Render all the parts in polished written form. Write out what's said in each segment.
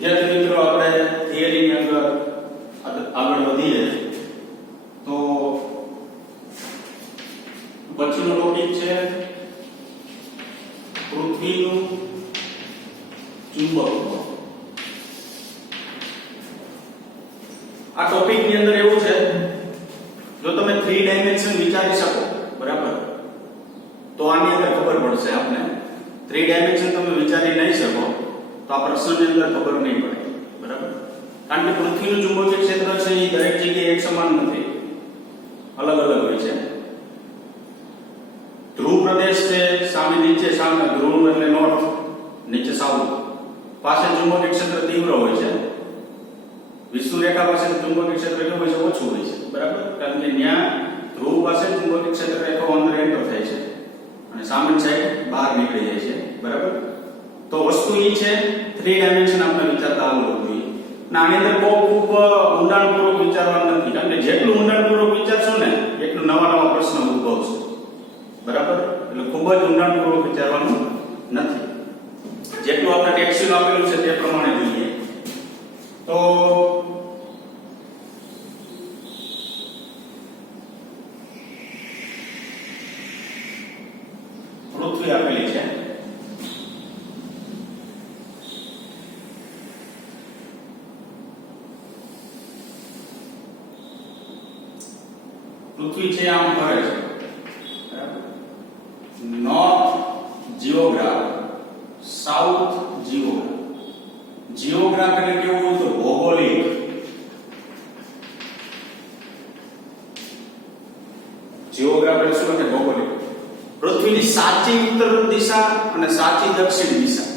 વિદ્યાર્થી મિત્રો, આપણે થિયરીની અંદર આગળ વધીએ તો પછીનો ટોપિક છે પૃથ્વીનું ચુંબકત્વ. આ ટોપિક ની અંદર એવું છે, જો તમે 3 ડાયમેન્શન વિચારી શકો, બરાબર, તો આની અંદર ખબર પડશે આપને. 3 ડાયમેન્શન તમે વિચારી નહીં શકો તો આ પ્રશ્નની અંદર ખબર નહીં પડે, બરાબર. કારણ કે પૃથ્વીનું ચુંબકીય ક્ષેત્ર છે એ દરેક જગ્યાએ એક સમાન નથી, અલગ અલગ હોય છે. ધ્રુવ પ્રદેશ છે, સામે નીચે, સામે ધ્રુવ એટલે નોર્થ, નીચે સાઉથ પાસે ચુંબકીય ક્ષેત્ર તીવ્ર હોય છે. વિષુવરેખા પાસે ચુંબકીય ક્ષેત્ર કેવું હોય છે? ઓછું હોય છે, બરાબર. કારણ કે ત્યાં ધ્રુવ પાસે ચુંબકીય ક્ષેત્ર રેખા અંદર એન્ટર થાય છે અને સામેની સાઈડ બહાર નીકળી જાય છે, બરાબર. તો વસ્તુ એ છે 3 ડાયમેન્શન આપણે વિચારતા આવડવું જોઈએ. આની અંદર બહુ ખૂબ ઊંડાણપૂર્વક વિચારવાનું નથી, કારણ કે જેટલું ઊંડાણપૂર્વક વિચારશો ને એટલું નવા નવા પ્રશ્ન ઉદ્ભવશે, બરાબર. એટલે ખૂબ જ ઊંડાણપૂર્વક વિચારવાનું નથી. જેટલું આપણે ટેક્સ્ટ આપેલું છે તે પ્રમાણે જોઈએ. તો પૃથ્વી આપેલી છે. પૃથ્વી છે આમ ફરે છે, બરાબર. North જીઓગ્રાફ, south જીઓગ્રાફ. જીઓગ્રાફ એટલે કેવું હોય? તો ભૌગોલિક. જીઓગ્રાફ એટલે શું? એટલે ભૌગોલિક. પૃથ્વીની સાચી ઉત્તર દિશા અને સાચી દક્ષિણ દિશા.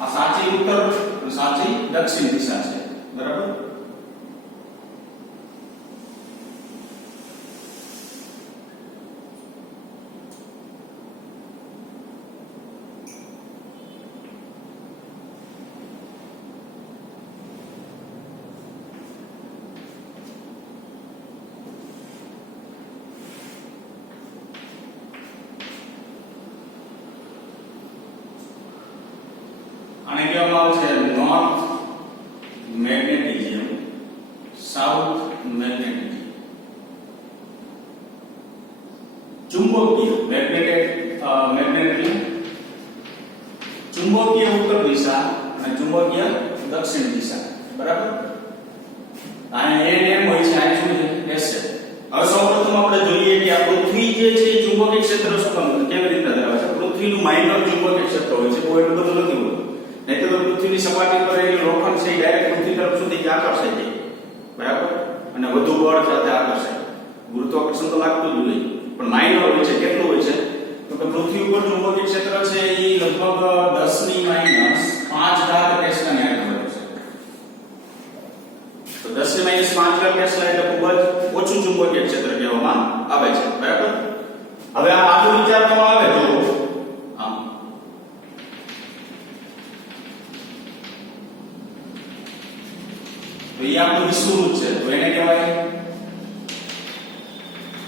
આ સાચી ઉત્તર અને સાચી દક્ષિણ દિશા છે, બરાબર. આને કહેવામાં આવે છે નોર્થ મેગ્નેટિઝમ, સાઉથ મેગ્નેટિઝમ. ચુંબકીય મેગ્નેટિક ચુંબકીય ઉત્તર દિશા અને ચુંબકીય દક્ષિણ દિશા, બરાબર. આ એમ હોય છે, આ શું છે? એસ છે. હવે સૌપ્રથમ આપણે જોઈએ કે આ પૃથ્વી જે છે એ ચુંબકીય ક્ષેત્ર શું કેવી રીતે ધરાવે છે. પૃથ્વીનું માઇનર ચુંબકીય ક્ષેત્ર હોય છે, બહુ એટલું બધું નથી હોતું. નહીં તો પૃથ્વીની સપાટી પર રહેલું લોખંડ છે ડાયરેક્ટ પૃથ્વી તરફ સુધી આકર્ષાય છે, બરાબર, અને વધુ બળ સાથે આકર્ષાય. ગુરુત્વાકર્ષણ તો લાગતું જ હોય, પણ માઇનર હોય છે. કેટલું હોય છે? તો કે પૃથ્વી ઉપર ચુંબકીય ક્ષેત્ર છે એ લગભગ 10 ની માઈનસ 5 ઘાત ટેસ્લાની આગળ વધે છે. તો 10 ની માઈનસ 5 ઘાત ટેસ્લા એટલે ખૂબ જ ઓછું ચુંબકીય ક્ષેત્ર કહેવામાં આવે છે, બરાબર. હવે આ આખું વિચારવામાં આવે તો એ આપણું વિષુવવૃત્ત છે, તો એને કહેવાય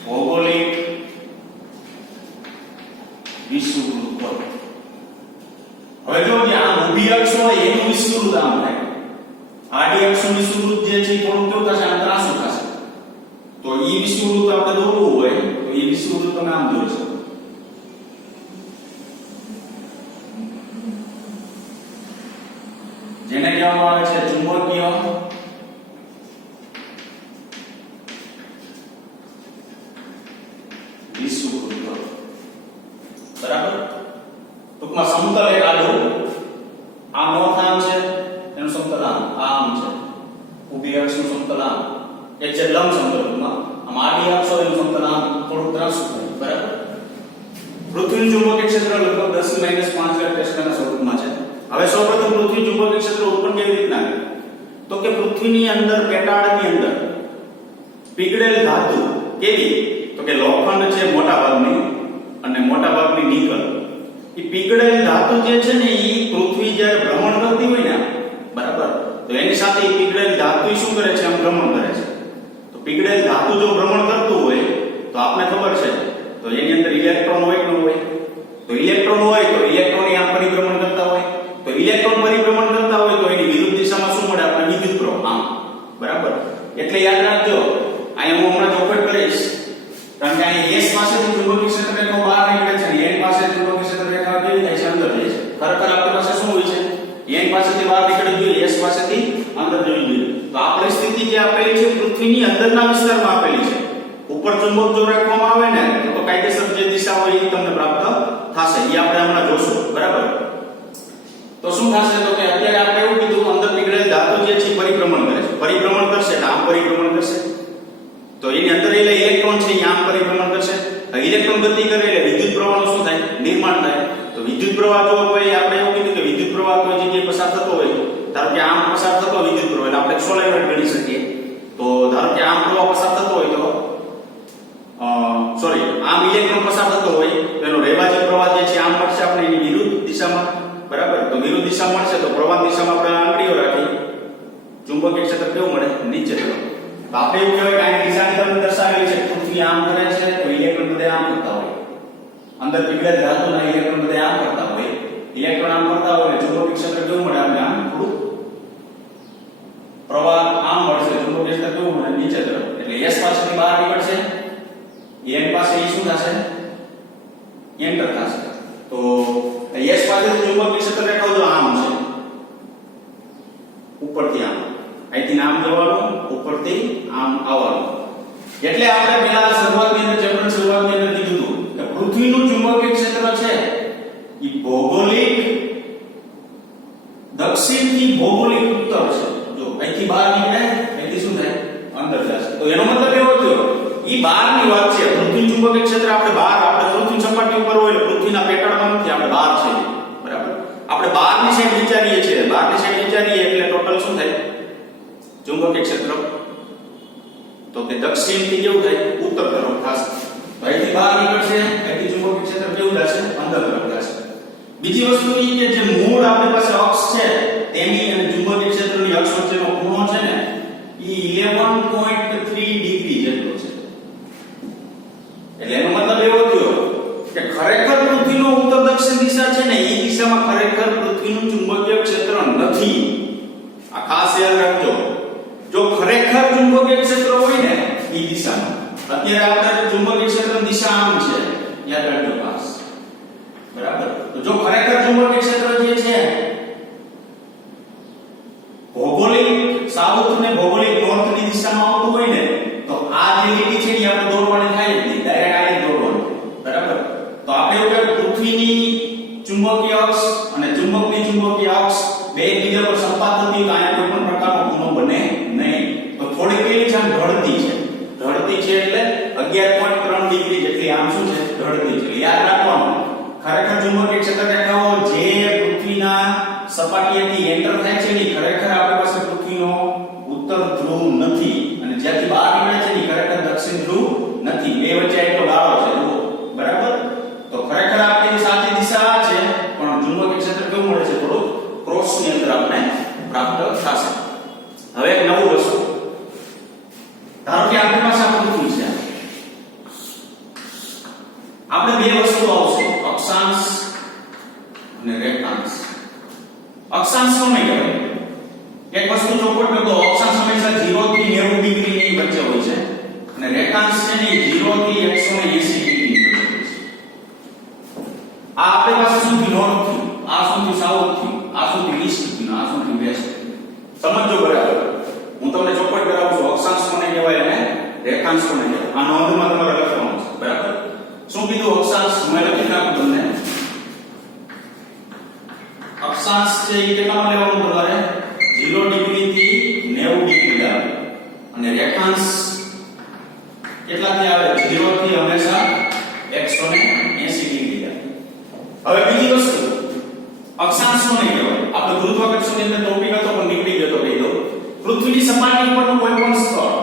ભૌગોલિક વિષુવવૃત્ત. હવે જો કે આ ઊભી અક્ષ હોય એનું વિષુવવૃત્ત આમ થાય, આડી અક્ષનું વિષુવવૃત્ત જે છે થોડું કેવું થશે? આમ ત્રાંસું થશે. તો ઈ વિષુવવૃત્ત આપણે દોરવું હોય તો ઈ વિષુવવૃત્ત તમે આમ દોરી શકો. જેને કહેવામાં આવે છે ચુંબકીય વિષુવવૃત્ત, બરાબર. ટૂંકમાં સમતલ એક આડું, આ નોર્થ આર્મ છે એનું સમતલ આમ છે, ઊભી અક્ષનું સમતલ આમ, એક છે લંબ સમતલમાં, આમ આડી અક્ષ હોય એનું સમતલ આમ થોડું ત્રાંસું થાય, બરાબર. પૃથ્વીનું ચુંબકીય ક્ષેત્ર લગભગ 10 ની માઈનસ 5 ઘાત ટેસ્લાના સ્વરૂપમાં છે. હવે સૌપ્રથમ પૃથ્વી ચુંબકીય ક્ષેત્ર ઉત્પન્ન કેવી રીતના થાય? તો કે પૃથ્વીની અંદર, પેટાળની અંદર પીગળેલ ધાતુ કેવી? તો કે લોખંડ છે મોટા ભાગની અને મોટા ભાગની નિકલ. એ પીગળેલ ધાતુ જે છે ને એ પૃથ્વી જ્યારે ભ્રમણ કરતી હોય ને, બરાબર, તો એની સાથે એ પીગળેલ ધાતુ શું કરે છે? આમ ભ્રમણ કરે છે. તો પીગળેલ ધાતુ જો ભ્રમણ કરતું હોય તો આપને ખબર છે, તો એની અંદર ઇલેક્ટ્રોન હોય કે ન હોય? તો ઇલેક્ટ્રોન હોય તો ઇલેક્ટ્રોન આમ પરિભ્રમણ કરતા હોય, તો ઇલેક્ટ્રોન પરિભ્રમણ કરતા હોય તો દઈશ, કારણ કે અહીં S પાસેથી ચુંબકીય ક્ષેત્ર રેખાઓ બહાર નીકળે છે અને N પાસે ચુંબકીય ક્ષેત્ર રેખાઓ કેવી થાય છે, અંદર જાય છે. ખરેખર આપણી પાસે શું હોય છે, N પાસેથી બહાર નીકળવી જોઈએ, S પાસેથી અંદર જવી જોઈએ. તો આ પરિસ્થિતિ જે આપેલી છે પૃથ્વીની અંદરના વિસ્તારમાં આપેલી છે. ઉપર ચુંબક જો રાખવામાં આવે ને તો કાયદેસર જે દિશા હોય એ તમને પ્રાપ્ત થશે. એ આપણે હમણાં જોશું, બરાબર. તો શું થશે તો કે અત્યારે આપણે એવું કીધું અંદર પીગળેલ ધાતુ જે છે પરિભ્રમણ કરે છે. પરિભ્રમણ કરશે એટલે આમ પરિભ્રમણ કરશે. તો એની અંદર એટલે ઇલેક્ટ્રોન છે એ આમ પરિભ્રમણ કરશે. ઇલેક્ટ્રોન ગતિ કરે એટલે વિદ્યુત પ્રવાહનું શું થાય, નિર્માણ થાય. તો વિદ્યુત પ્રવાહ જો કોઈ આપણે એવું કીધું કે વિદ્યુત પ્રવાહ કોઈ જગ્યાએ પસાર થતો હોય, ધારો કે આમ પસાર થતો વિદ્યુત પ્રવાહ એટલે આપણે સોલેનોઇડ ગણી શકીએ. તો ધારો કે આમ પ્રવાહ પસાર થતો હોય તો આમ ઇલેક્ટ્રોન પસાર થતો હોય એનો રેવાજી પ્રવાહ જે છે આમ મળશે આપણે એની વિરુદ્ધ દિશામાં, બરાબર. તો વિરુદ્ધ દિશા મળશે તો પ્રવાહ દિશામાં આપણે આંગળીઓ રાખી ચુંબકીય ક્ષેત્ર કેવું મળે, નીચે તરફ. તો આપણે એવું કહેવાય કે આની દિશાની તમને દર્શાવેલી છે. પૃથ્વી આમ કરે છે તો ઇલેક્ટ્રોન બધે આમ કરતા હોય, અંદર પીગળેલ ધાતુના ઇલેક્ટ્રોન બધે આમ કરતા હોય. ઇલેક્ટ્રોન આમ કરતા હોય એટલે ચુંબકીય ક્ષેત્ર કેવું મળે, આપણે આમ થોડું પ્રવાહ આમ મળશે, ચુંબકીય ક્ષેત્ર કેવું મળે, નીચે તરફ. એટલે S પાસેથી બહાર નીકળશે, N પાસે એ શું થશે, એન્ટર થશે. તો S પાસેથી ચુંબકીય ક્ષેત્ર રેખાઓ જો આમ છે, ઉપરથી આમ, અહીંથી આમ જવાનું, ઉપરથી આમ આવવાનું. એટલે આપણે પેલા શરૂઆતની અંદર ચેપ્ટર શરૂઆતની અંદર કીધું હતું કે પૃથ્વીનું ચુંબકીય ક્ષેત્ર છે એ ભૌગોલિક દક્ષિણથી ભૌગોલિક ઉત્તર છે. જો અહીંથી બહાર નીકળે અહીંથી શું થાય, અંદર જશે. તો એનો મતલબ એવો થયો ઈ બહારની વાત છે. પૃથ્વીનું ચુંબકીય ક્ષેત્ર આપણે બહાર, આપણે પૃથ્વી સપાટી ઉપર હોય એટલે પૃથ્વીના પેટાળમાં નથી, આપણે બહાર છે, બરાબર. આપણે બહારની સાઈડ વિચારીએ છીએ, બહારની સાઈડ વિચારીએ એટલે ટોટલ શું થાય, ચુંબકીય ક્ષેત્ર તો કે દક્ષિણથી કેવું થાય, ઉત્તર તરફ થશે. તો અહીંથી બહાર નીકળશે, અહીંથી ચુંબકીય ક્ષેત્ર કેવું થશે, અંદર તરફ થશે. બીજી વસ્તુ એ કે જે મૂળ આપણી પાસે અક્ષ છે તેની અને ચુંબકીય ક્ષેત્રની અક્ષ વચ્ચેનો ખૂણો છે ને એ 11.3 ડિગ્રી જેટલો છે. એટલે એનો મતલબ એવો થયો કે ખરેખર પૃથ્વીનો ઉત્તર દક્ષિણ દિશા છે ને એ દિશામાં ખરેખર પૃથ્વીનું ચુંબકીય ક્ષેત્ર નથી. આ ખાસ યાદ રાખજો. જો ખરેખર ચુંબકીય ક્ષેત્ર હોય ને એ દિશામાં, અત્યારે આપણે ચુંબકીય ક્ષેત્રની દિશા આમ છે, યાદ રાખજો ખાસ, બરાબર. તો જો ખરેખર ચુંબકીય ક્ષેત્ર જે છે ભૌગોલિક સાઉથ ને ભૌગોલિક નોર્થ ની દિશામાં આવતું હોય ને તો આ જે લીટી છે એ આપણે દોરવાની થાય જ નહીં, ડાયરેક્ટ આને દોરવાની, બરાબર. તો આપણે એવું કે પૃથ્વીની ચુંબકીય અક્ષ અને ચુંબકની ચુંબકીય અક્ષ બે એકબીજા પર સંપાત થતી તો આને કોઈ પણ પ્રકારનો ખૂણો બને નહીં. તો થોડી કેવી છે, આમ ઢળતી છે. ઢળતી છે એટલે 11.3 ડિગ્રી જેટલી આમ શું છે, ઢળતી છે. યાદ રાખવાનું ખરેખર ચુંબકીય ક્ષેત્ર રેખાઓ જે પૃથ્વીના સપાટીએથી એન્ટર થાય છે ને ખરેખર આપણી પાસે પૃથ્વીનો ઉત્તર ધ્રુવ નથી અને જ્યાંથી બહાર નીકળે છે ને ખરેખર દક્ષિણ ધ્રુવ નથી. બે વચ્ચે એટલો ગાળો છે, બરાબર. તો ખરેખર આપણી સાચી દિશા આ છે પણ ચુંબકીય ક્ષેત્ર કેવું મળે છે, થોડું ક્રોસની અંદર આપણે પ્રાપ્ત થશે. હવે એક નવું વસ્તુ, ધારો કે આપણી પાસે આ પૃથ્વી છે, આપણે બે વસ્તુ આવશે, અક્ષાંશ અને રેખાંશ. અક્ષાંશ કોને કહેવાય? એક વસ્તુ ચોખવટ કરતો, અક્ષાંશ હંમેશા 0 થી 90 ડિગ્રી ની વચ્ચે હોય છે અને રેખાંશ છે ને 0 થી 180 ડિગ્રી ની વચ્ચે હોય છે. આ આપણી પાસે શું થી નોર્થ થી, આ શું થી સાઉથ થી, આ શું થી ઈસ્ટ થી, આ શું થી વેસ્ટ. સમજો બરાબર. હું તમને ચોખવટ કરાવું છું, અક્ષાંશ કોને કહેવાય અને રેખાંશ કોને કહેવાય. આ નોંધમાં તમારે લખવાનું છે, બરાબર. શું કીધું અક્ષાંશ? મેં લખી નાખું તમને. અક્ષાંશ છે એ કેટલામાં લેવાનું તમારે? 0 ડિગ્રી થી 90 ડિગ્રી આવે અને રેખાંશ કેટલાથી આવે? 0 થી હંમેશા 180 ડિગ્રી આવે. હવે બીજી વસ્તુ, અક્ષાંશ કોને કહેવાય? આપણે ગુરુત્વાકર્ષણની અંદર ટોપિક હતો પણ નીકળી ગયો તો કહી દઉં. પૃથ્વીની સપાટી પરનું કોઈ પણ સ્થળ,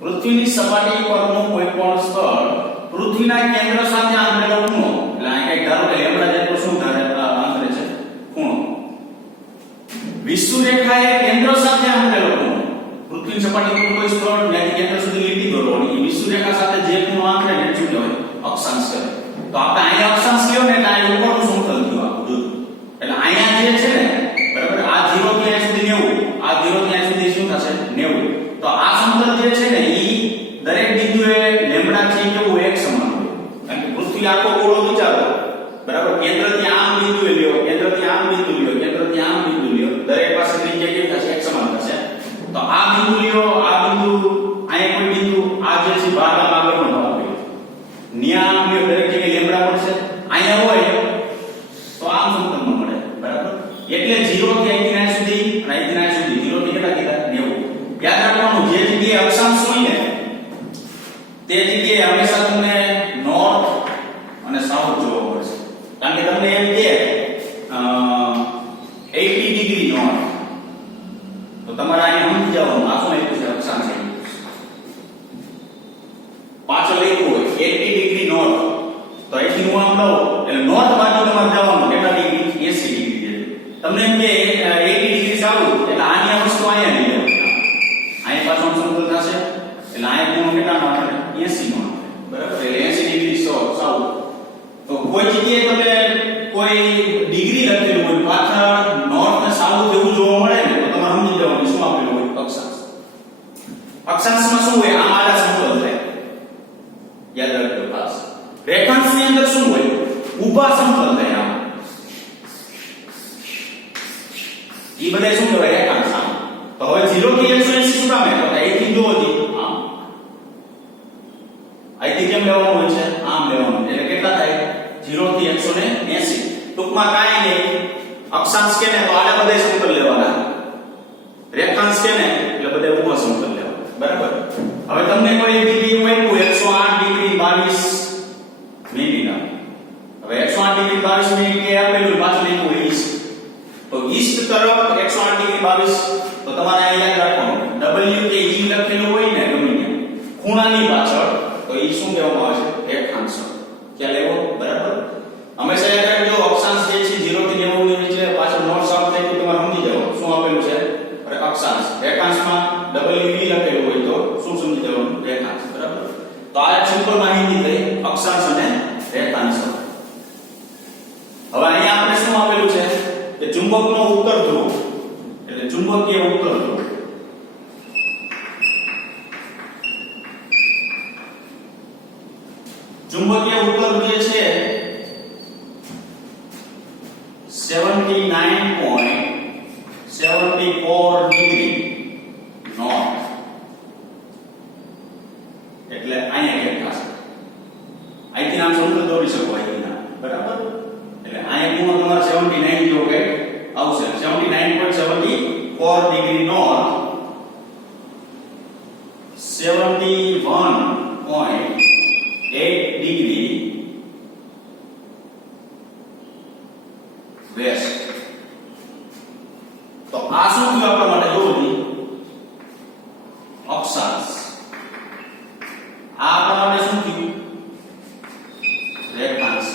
પૃથ્વીની સપાટી પરનું કોઈ પણ સ્થળ પૃથ્વીના કેન્દ્ર સાથે આંતરેલો ખૂણો, એટલે આ કઈ ધારો કે લેમ્બડા જેટલો શું આંતરે છે ખૂણો. વિષુવરેખા એ કેન્દ્ર સાથે આંતરેલો ખૂણો. પૃથ્વીની સપાટી પરનું કોઈ સ્થળ ત્યાંથી કેન્દ્ર સુધી લીટી દોરવાની, એ વિષુવરેખા સાથે જે ખૂણો આંતરે ને શું કહેવાય? અક્ષાંશ કહેવાય. તો આપણે અહીંયા અક્ષાંશ કયો ને એટલે આ ઉપરનું સમતલ થયું આખું જો. એટલે અહીંયા જે છે ને, બરાબર, આ 0 થી અહીંયા સુધી 90, આ 0 થી અહીંયા સુધી શું થશે? 90. તો આ સમતલ જે છે ને ઈ દરેક બિંદુએ પૃથ્વી આખો ગોળો વિચારો, બરાબર? કેન્દ્રથી આમ બિંદુ લ્યો, કેન્દ્રથી આમ બિંદુ લ્યો, કેન્દ્રથી આમ બિંદુ લ્યો, દરેક પાસે ત્રિજ્યા કેવી થશે? એક સમાન થશે. તો આ બિંદુ લ્યો, આ બિંદુ, અહીંયા કોઈ બિંદુ, આ જે છે ભાગમાં આગળ પણ આપેલું ન્યા આમ લ્યો, દરેક જગ્યાએ લેમ્બડા મળશે. અહીંયા હોય તો આમ સમતલમાં મળે, બરાબર? એટલે 0 થી અહીંથી આ સુધી અને અહીંથી આ સુધી 0 થી કેટલા કીધા? 90. યાદ રાખવાનું, જે જગ્યાએ અક્ષાંશ હોય ને તે જગ્યાએ હંમેશા તમને નોર્થ અને સાઉથ જોવા મળશે. કારણ કે તમને એમ કે 80 ડિગ્રી નોર્થ, તો તમારે અહીંયા સમજી જવાનું આ શું લખ્યું છે? અક્ષાંશ છે. પાછળ લખ્યું હોય 80 ડિગ્રી નોર્થ, તો અહીંથી હું આમ લઉં એટલે નોર્થ બાજુ તમારે જવાનું કેટલા ડિગ્રી? 80 ડિગ્રી જેટલું. તમને એમ કે 80 ડિગ્રી સાઉથ, એટલે આની આ વસ્તુ અહીંયા લઈ લેવાની. અહીં પાછું સમતલ થશે એટલે અહીંયા કોણ કેટલા માં આવે? 80 માં, બરાબર? એટલે 80 ડિગ્રી સાઉથ. તો કોઈ જગ્યાએ તમે કોઈ ડિગ્રી લખેલું હોય પાછળ નોર્થ ને સાઉથ એવું જોવા મળે ને, તો તમારે સમજી જવાનું શું આપેલું હોય? અક્ષાંશ. અક્ષાંશમાં શું હોય? આમ આડા સમતલ થાય, યાદ રાખજો ખાસ. રેખાંશની અંદર શું હોય? ઊભા સમતલ થાય. આમ ઈ બધા શું કહેવાય? રેખાંશ. આમ તો હવે 0 થી 180 શું કામ? તો અહીંથી જોવો જી આમ, અહીંથી કેમ લેવાનું હોય છે? આમ લેવાનું. એટલે કેટલા થાય? 0 થી 180. ટૂંકમાં કાંઈ નહીં, અક્ષાંશ કે ને તો આડા બધા સમતલ લેવાના, રેખાંશ કે ને એટલે બધા ઊભા સમતલ લેવાના, બરાબર? હવે તમને કોઈ ડિગ્રી મળ્યું 108 ડિગ્રી 22 મિનિટ. હવે 108 ડિગ્રી 22 મિનિટ કે આપેલું પાછળ લખ્યું હોય ઈસ્ટ, તો ઈસ્ટ તરફ 108 ડિગ્રી 22, તો તમારે આ યાદ રાખવાનું W કે E લખેલું હોય ને ગમે ત્યાં ખૂણાની પાછળ, તો ઈ શું કહેવામાં આવે છે? રેખાંશ. ખ્યાલ આવ્યો? બરાબર? હંમેશા યાદ રાખજો, અક્ષાંશ જે છે 0 થી 90 ની વચ્ચે પાછળ નોર્થ સાઉથ થાય તો તમારે સમજી જાવ શું આપેલું છે? અક્ષાંશ. રેખાંશમાં W E લખેલું હોય તો શું સમજી જવાનું? રેખાંશ, બરાબર? તો આ સિમ્પલ માહિતી થઈ અક્ષાંશ અને રેખાંશ. હવે અહીંયા આપણે શું આપેલું છે કે ચુંબકનો ઉત્તર ધ્રુવ, એટલે ચુંબકીય ઉત્તર ધ્રુવ. ચુંબકીય ઉત્તર જે છે 79.74 ડિગ્રી નોર્થ, એટલે અહીંયા કે થશે. અહીંથી નામ સમતલ દોરી શકો અહીંથી નામ, બરાબર? એટલે અહીંયા કોણ તમારે 79 જેવો કઈ આવશે. 79.74 ડિગ્રી નોર્થ, 71.8 ડિગ્રી વેસ્ટ. તો આ શું થયું આપણા માટે? જોવું અક્ષાંશ. આ આપણા માટે શું થયું? રેખાંશ.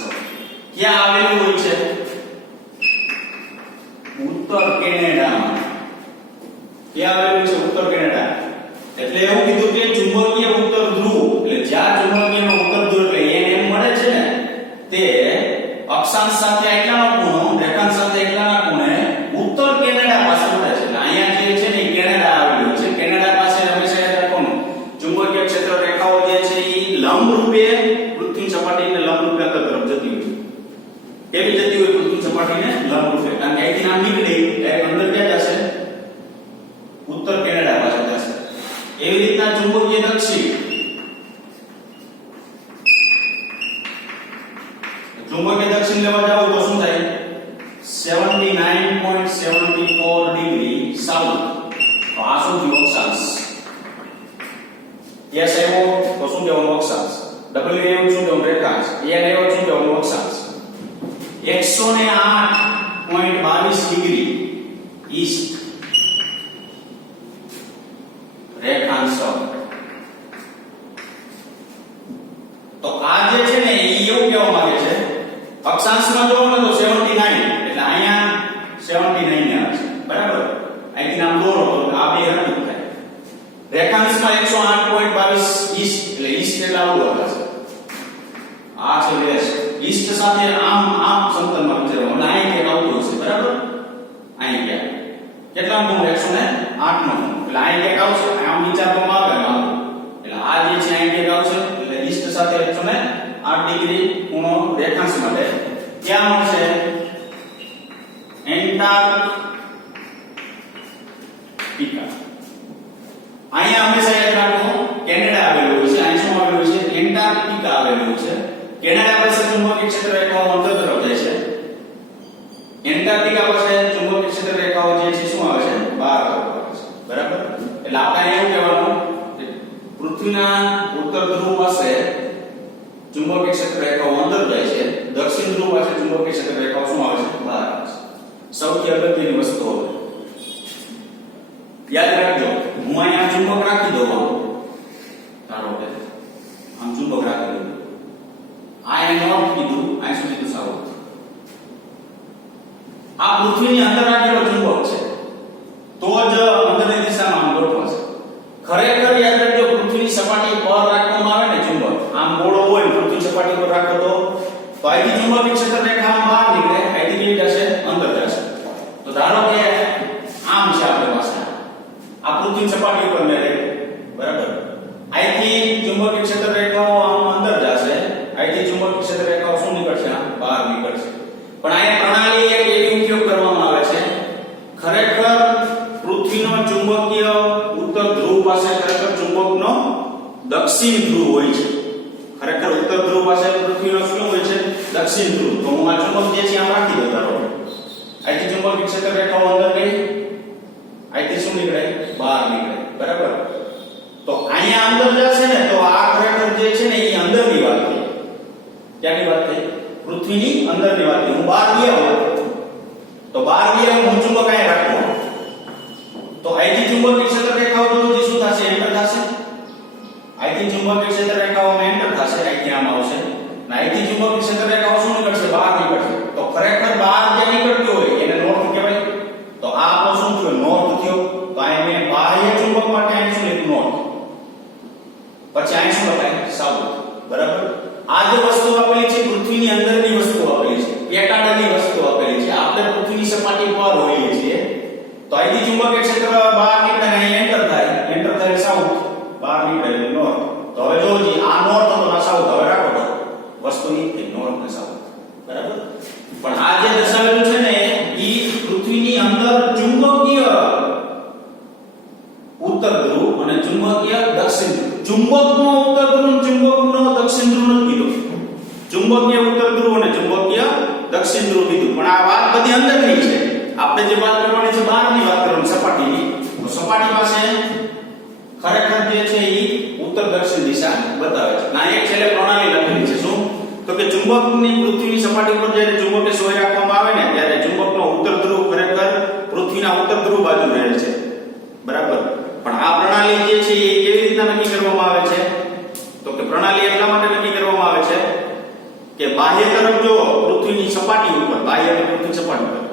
ક્યાં આવેલું હોય છે? ઉત્તર કેનેડામાં. ક્યાં આવેલું છે? ઉત્તર કેનેડા. એટલે એવું કીધું કે ચુંબકીય ઉત્તર ધ્રુવ, એટલે જ્યાં ચુંબકીયનો ઉત્તર ધ્રુવ એટલે એને એમ મળે છે ને તે અક્ષાંશ સાથે એટલાનો ખૂણો, રેખાંશ સાથે એટલાના ખૂણે ઉત્તર કેનેડા પાસે મળે છે. એટલે અહીંયા જે છે ને કેનેડા આવેલું છે. કેનેડા પાસે હંમેશા યાદ રાખવાનું ચુંબકીય ક્ષેત્ર રેખાઓ જે છે એ લંબ રૂપે પૃથ્વી સપાટીને લંબ રૂપે અંદર તરફ જતી હોય. કેવી જતી હોય? પૃથ્વી સપાટીને લંબ રૂપે. કારણ કે અહીંથી નામ નીકળી ડાયરેક્ટ અંદર ક્યાં જશે? ઉત્તર કેનેડા પાસે જશે. એવી રીતના ચુંબકીય દક્ષિણ, ચુંબકીય દક્ષિણ લેવા જાવ તો શું થાય? 79.74 ડિગ્રી સાઉથ. તો આ શું થયું? અક્ષાંશ. S આવ્યો તો શું કહેવાનું? અક્ષાંશ. W આવ્યો શું કહેવાનું? રેખાંશ. N આવ્યો શું કહેવાનું? અક્ષાંશ. 108.22 ડિગ્રી ઈસ્ટ, રેખાંશ. તો આ જે છે ને એ એવું કહેવા માંગે છે અક્ષાંશમાં જોવો ને તો 79, એટલે અહીંયા 79 ને આવે છે, બરાબર? અહીંથી નામ દોરો તો આ બે હરકત થાય. રેખાંશમાં 108.22 ઈસ્ટ, એટલે ઈસ્ટ એટલે આવું હશે. આ છે વેસ્ટ. ઈસ્ટ સાથે આમ આમ સમતલમાં વિચારો, અને અહીં કે આવતું હશે, બરાબર? અહીં ક્યાં કેટલા નો 108 નો, એટલે અહીં કે આવશે. આમ વિચારવામાં આવે આમ, એટલે આ જે છે અહીં કે આવશે, એટલે ઈસ્ટ સાથે 108 60 ડિગ્રી ખૂણો રેખાંશ માટે ક્યાં મળશે એન્ટાર્કટિકા અહીંયા હંમેશા યાદ રાખો કેનેડા આવેલું છે અહીં શું આવેલું છે એન્ટાર્કટિકા આવેલું છે કેનેડા પાસે ચુંબકીય ક્ષેત્ર રેખાઓ અંતર તરફ જાય છે એન્ટાર્કટિકા પાસે ચુંબકીય ક્ષેત્ર રેખાઓ જે છે શું આવે છે બહાર તરફ આવે છે બરાબર એટલે આપણે એવું કહેવાનું કે પૃથ્વીના ઉત્તર ધ્રુવ પાસે ચુંબકીય ક્ષેત્ર રેખાઓ અંદર જાય છે દક્ષિણ ધ્રુવ પાસે ચુંબકીય ક્ષેત્ર રેખાઓ શું આવે છે બહાર આવે છે સૌથી અગત્યની વસ્તુ યાદ રાખજો હું અહીંયા ચુંબક રાખી દઉં ધારો કે આમ ચુંબક રાખી દઉં આ એને નોર્થ કીધું આ શું કીધું સાઉથ આ પૃથ્વીની અંદર રાખેલો ચુંબક છે તો જ અંદરની દિશામાં આમ ગોઠવાશે ખરેખર યાદ રાખજો પૃથ્વીની સપાટી પર રાખવામાં આવે ને ચુંબક આમ ગોળો હોય પૃથ્વીની સપાટી પર રાખો તો અહીંથી ચુંબકીય ક્ષેત્ર રેખા બહાર નીકળે અહીંથી કેવી જશે અંદર જશે તો ધારો કે આમ છે આપણી પાસે આ પૃથ્વીની સપાટી ઉપર મેં રહી બરાબર અહીંથી ચુંબકીય ક્ષેત્ર રેખાઓ આમ અંદર જશે અહીંથી ચુંબકીય ક્ષેત્ર રેખાઓ શું નીકળશે આમ બહાર નીકળશે પણ અહીંયા પ્રણાલી એક એવી ઉપયોગ કરવામાં આવે છે ખરેખર પૃથ્વીનો ચુંબકીય ઉત્તર ધ્રુવ પાસે ખરેખર ચુંબકનો દક્ષિણ ધ્રુવ હોય છે ખરેખર ઉત્તર ધ્રુવ પાસે પૃથ્વીનો શું હોય છે દક્ષિણ ધ્રુવ તો હું આ ચુંબક જે છે આમ રાખી દઉં ધારો અહીંથી ચુંબકીય ક્ષેત્ર રેખાઓ અંદર ગઈ અહીંથી શું નીકળે બહાર નીકળે બરાબર તો અહીંયા અંદર જશે ને તો આ ખરેખર જે છે ને એ અંદરની વાત થઈ ક્યાંની વાત થઈ પૃથ્વીની અંદરની વાત થઈ હું બહાર ગયા તો બહાર ગયા હું ચુંબક અહીંયા રાખું તો અહીંથી ચુંબકીય ક્ષેત્ર રેખાઓ તો શું થશે એન્ટર થશે અહીંથી ચુંબકીય ક્ષેત્ર રેખાઓ એન્ટર થશે અહીંથી આમ આવશે અને અહીંથી ચુંબકીય ક્ષેત્ર રેખાઓ શું નીકળશે બહાર નીકળશે તો ખરેખર બહાર જે નીકળતી હોય એને નોર્થ કહેવાય તો આ આપણો શું થયો નોર્થ થયો તો અહીં મેં બાહ્ય ચુંબક માટે અહીં શું લખ્યું નોર્થ પછી અહીં શું લખાય સાઉથ બરાબર આ જે વસ્તુ આપેલી છે પૃથ્વીની અંદરની વસ્તુ આપેલી છે પેટાળની વસ્તુ આપેલી છે આપણે પૃથ્વીની સપાટી પર હોઈએ છીએ તો અહીંથી ચુંબકીય ક્ષેત્ર બહાર નીકળે અને અહીં એન્ટર થાય સાઉથ બહાર નીકળે એટલે નોર્થ તો હવે જોજો આ નોર્થ હતો ના સાઉથ હવે રાખો તો વસ્તુ ની થઈ નોર્થ ને સાઉથ બરાબર પણ આ જે દર્શાવેલું છે ને ઈ પૃથ્વીની અંદર ચુંબકીય ઉત્તર ધ્રુવ અને ચુંબકીય દક્ષિણ ધ્રુવ ચુંબકનો ઉત્તર ધ્રુવ ચુંબકનો દક્ષિણ ધ્રુવ નથી કીધું ચુંબકીય ઉત્તર ધ્રુવ અને ચુંબકીય દક્ષિણ ધ્રુવ કીધું પણ આ વાત બધી અંદરની છે આપણે જે વાત કરવાની છે બહારની વાત કરવાની સપાટીની તો સપાટી પાસે ખરેખર જે છે ઈ ઉત્તર દક્ષિણ દિશા બતાવે છે ના એક છેલ્લે પ્રણાલી લખેલી છે શું તો કે ચુંબકની પૃથ્વીની સપાટી પર જ્યારે ચુંબકે સોય રાખવામાં આવે ને ત્યારે ચુંબકનો ઉત્તર ધ્રુવ ખરેખર પૃથ્વીના ઉત્તર ધ્રુવ બાજુ રહે છે બરાબર પણ આ પ્રણાલી જે છે એ કેવી રીતના નક્કી કરવામાં આવે છે તો કે પ્રણાલી એટલા માટે નક્કી કરવામાં આવે છે કે બાહ્ય તરફ જો પૃથ્વીની સપાટી ઉપર બાહ્ય પૃથ્વીની સપાટી ઉપર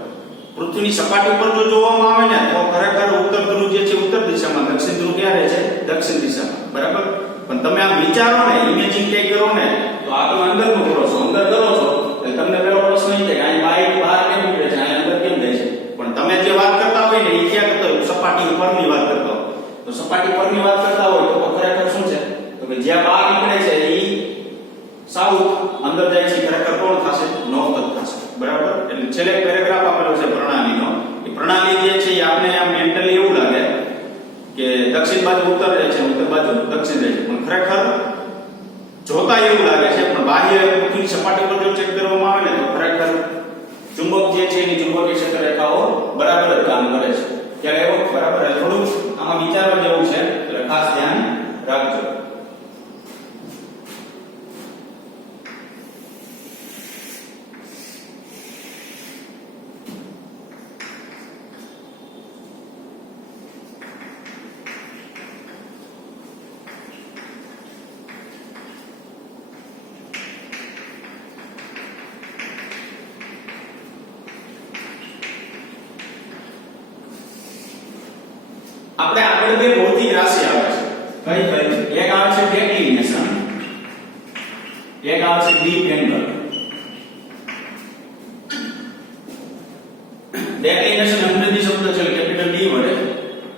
પૃથ્વીની સપાટી ઉપર જો જોવામાં આવે ને તો ખરેખર ઉત્તર ધ્રુવ જે છે ઉત્તર દિશામાં દક્ષિણ ધ્રુવ ક્યાં રહે છે દક્ષિણ દિશામાં બરાબર પણ તમે આમ વિચારો ને ઇમેજિંગ કઈ કરો ને તો આ તમે અંદરનું કરો છો અંદર કરો છો એટલે તમને પેલો પ્રશ્ન એ થાય કે અહીં બહાર કેમ નીકળે છે અહીં અંદર કેમ જાય છે પણ તમે જે વાત કરતા હોય ને એ ક્યાં કરતા હોય સપાટી ઉપરની વાત કરતા હોય તો સપાટી પરની વાત કરતા હોય તો ખરેખર શું છે તો કે જ્યાં બહાર નીકળે છે એ સાઉથ અંદર જાય છે ખરેખર કોણ થશે નોર્થ જ થશે બરાબર એટલે છેલ્લે પેરેગ્રાફ આપેલો છે પ્રણાલીનો એ પ્રણાલી જે છે એ આપણે આમ મેન્ટલી એવું લાગે કે દક્ષિણ બાજુ ઉત્તર રહે છે ઉત્તર બાજુ દક્ષિણ રહે છે પણ ખરેખર જોતા એવું લાગે છે પણ બાહ્ય પૃથ્વીની સપાટી પર જો ચેક કરવામાં આવે ને તો ખરેખર ચુંબક જે છે એની ચુંબકીય ક્ષેત્ર રેખાઓ બરાબર જ કામ કરે છે ત્યારે એવો બરાબર થોડું આમાં વિચારવા જેવું છે એટલે ખાસ ધ્યાન રાખજો આપણે આગળ બે ભૌતિક રાશિ આવે છે કઈ કઈ એક આવે છે ડેક્લિનેશન એક આવે છે ડીપ એંગલ ડેક્લિનેશન અંગ્રેજી શબ્દ છે કેપિટલ ડી વડે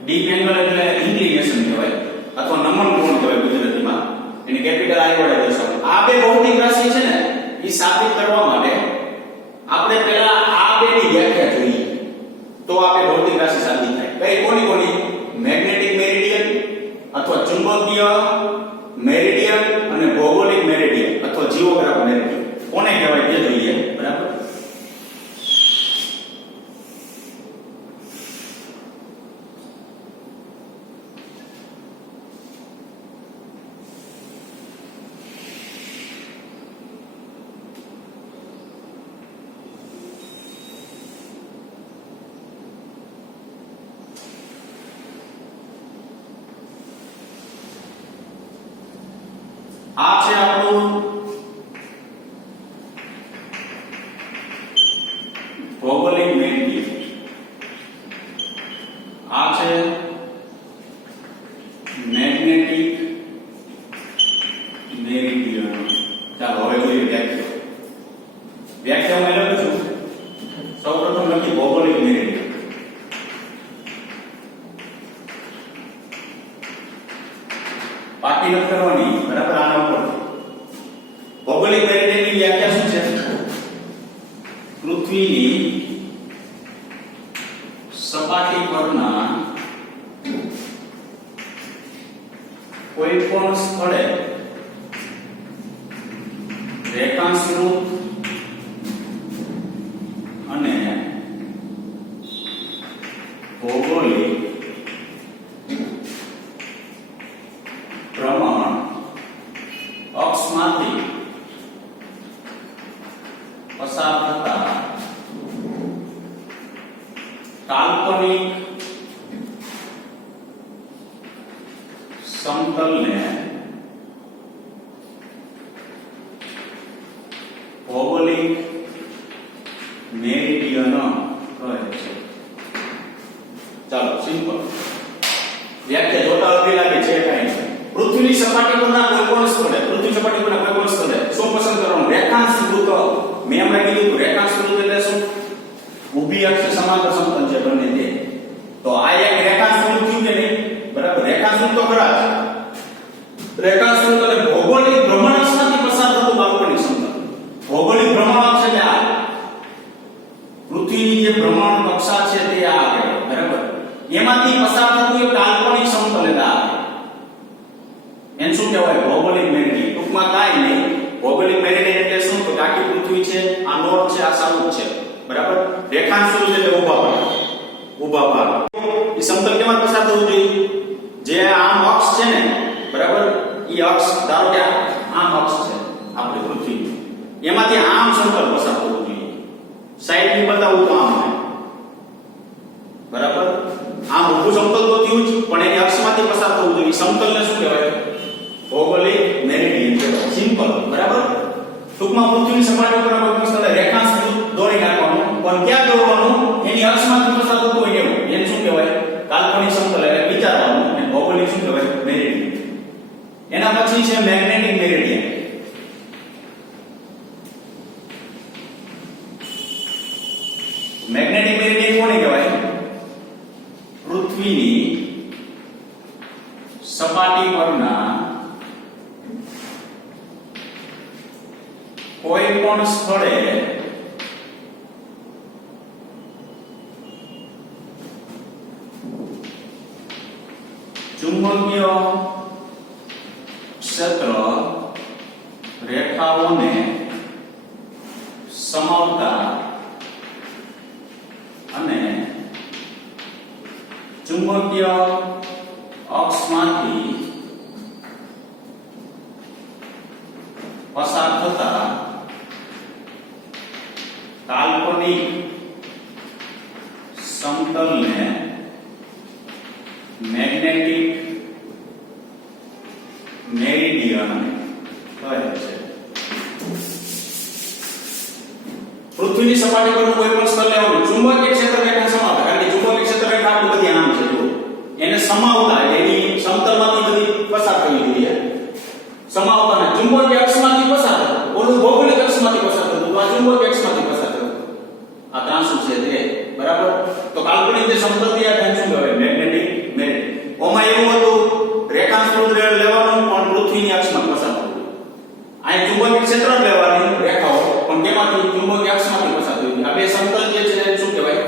ડીપ એંગલ એટલે ઇન્ક્લિનેશન કહેવાય અથવા નમન કોણ કહેવાય ગુજરાતીમાં એને કેપિટલ આઈ વડે દર્શાવો આ બે ભૌતિક રાશિ છે ને એ સાબિત કરવા માટે આપણે પહેલા આ બેની વ્યાખ્યા જોઈએ તો આ બે ભૌતિક રાશિ સાબિત થાય. કઈ કોની? મેગ્નેટિક મેરિડિયન અથવા ચુંબકીય મેરિડિયન અને ભૌગોલિક મેરિડિયન અથવા જીઓગ્રાફ મેરિડિયન કોને કહેવાય તે જોઈએ. બરાબર. આ છે આપણું ભૌગોલિક મેરિડિયન. આ છે મેગ્નેટિક મેરિડિયન. ચાલો હવે જોઈએ વ્યાખ્યા. વ્યાખ્યા હું લખું છું. સૌપ્રથમ લખી ભૌગોલિક મેરિડિયન. પાકી નથી કરવાની. બરાબર. આના ઉપર ભૌગોલિક મેરિડિયનની વ્યાખ્યા શું છે? પૃથ્વીની સપાટી પરના કોઈ પણ સ્થળે રેખાંશરૂપ અને ભૌગોલિક પ્રમાણ અક્ષમાંથી પસાર થતા કાલ્પનિક સમતલને ભૌગોલિક મેરિડિયન કહે છે. ચાલો સિમ્પલ વ્યાખ્યા જોતા અઘરી લાગે છે. કાંઈ પૃથ્વીની સપાટી પરના કોઈપણ સ્થળે શું પસંદ કરવાનું? રેખાંશ વૃત્ત. મેં હમણાં કીધું રેખાંશ વૃત્ત એટલે શું? ઊભી અક્ષ સમાંતર સમતલ છે બંને તે. તો આ એક રેખાંશ વૃત્ત થયું કે નહીં? બરાબર. રેખાંશ વૃત્ત તો ખરા જ. રેખાંશ વૃત્ત એટલે ભૌગોલિક ભ્રમણાક્ષમાંથી પસાર થતું કાલ્પનિક સમતલ. ભૌગોલિક ભ્રમણાક્ષ એટલે આ પૃથ્વીની જે ભ્રમણ કક્ષા છે તે આ કહેવાય. બરાબર. એમાંથી પસાર થતું એક કાલ્પનિક સમતલ એટલે આ એને શું કહેવાય? ભૌગોલિક મેરિડિયન. ટૂંકમાં કાંઈ નહીં. ભૌગોલિક મેરિડિયન એટલે શું? તો આખી પૃથ્વી છે, આ નોર્થ છે, આ સાઉથ છે. બરાબર. રેખાંશ એટલે ઊભા ભાગ. એ સમતલ કેમાં પસાર થવું જોઈએ? જે આમ અક્ષ છે ને, બરાબર, એ અક્ષ ધારો કે આમ અક્ષ છે આપણી પૃથ્વી, એમાંથી આમ સમતલ પસાર થવું જોઈએ. સાઈડ ની બતાવું તો આમ, બરાબર. આમ ઊભું સમતલ તો થયું જ, પણ એની અક્ષમાંથી પસાર થવું જોઈએ. સમતલને શું કહેવાય? ભૌગોલિક મેરિડિયન કહેવાય. સિમ્પલ. બરાબર. ટૂંકમાં પૃથ્વીની સપાટી પર કોઈ સ્થળે રેખાંશ દોરી નાખવાનું, પણ ક્યાં દોરવાનું? એની અક્ષમાંથી પસાર થતું હોય એવું. એને શું કહેવાય? કાલ્પનિક સમતલ. એટલે વિચારવાનું. અને ભૌગોલિક શું કહેવાય? મેરિડિયન. એના પછી છે મેગ્નેટિક મેરિડિયન. મેગ્નેટિક મેરિડિયન કોને કહેવાય? પૃથ્વીની સપાટી પરના કોઈ પણ સ્થળે ચુંબકીય ક્ષેત્ર રેખાઓને સમાવતા અને ચુંબકીય અક્ષમાંથી પસાર થતા કાલ્પનિક સમતલને મેગ્નેટિક મેરિડિયન કહે છે. પૃથ્વીની સપાટી પર કોઈ પણ સ્થળ લેવાનું, ચુંબકીય ક્ષેત્ર રેખા સમાવતા, કારણ કે ચુંબકીય ક્ષેત્ર રેખા આટલી બધી આમ છે, જો એને સમાવતા, એની સમતલમાંથી બધી પસાર થવી જોઈએ. સમાવતા ને ચુંબકીય અક્ષમાંથી પસાર થતું, ઓલું ભૌગોલિક અક્ષમાંથી પસાર થતું, તો આ ચુંબકીય અક્ષમાંથી પસાર થતું. આ ત્રાંસુ છે તે, બરાબર. તો કાલ્પનિક જે સમતલ તૈયાર થાય શું કહેવાય? Magnetic meridian. ઓમાં એવું હતું રેખાંશ વૃત્ત લેવાનું, પણ પૃથ્વીની અક્ષમાં પસાર થતું. આ ચુંબકીય ક્ષેત્ર લેવાની રેખાઓ પણ કેમાંથી ચુંબકીય અક્ષમાંથી પસાર થઈ આ બે સમતલ જે છે શું કહેવાય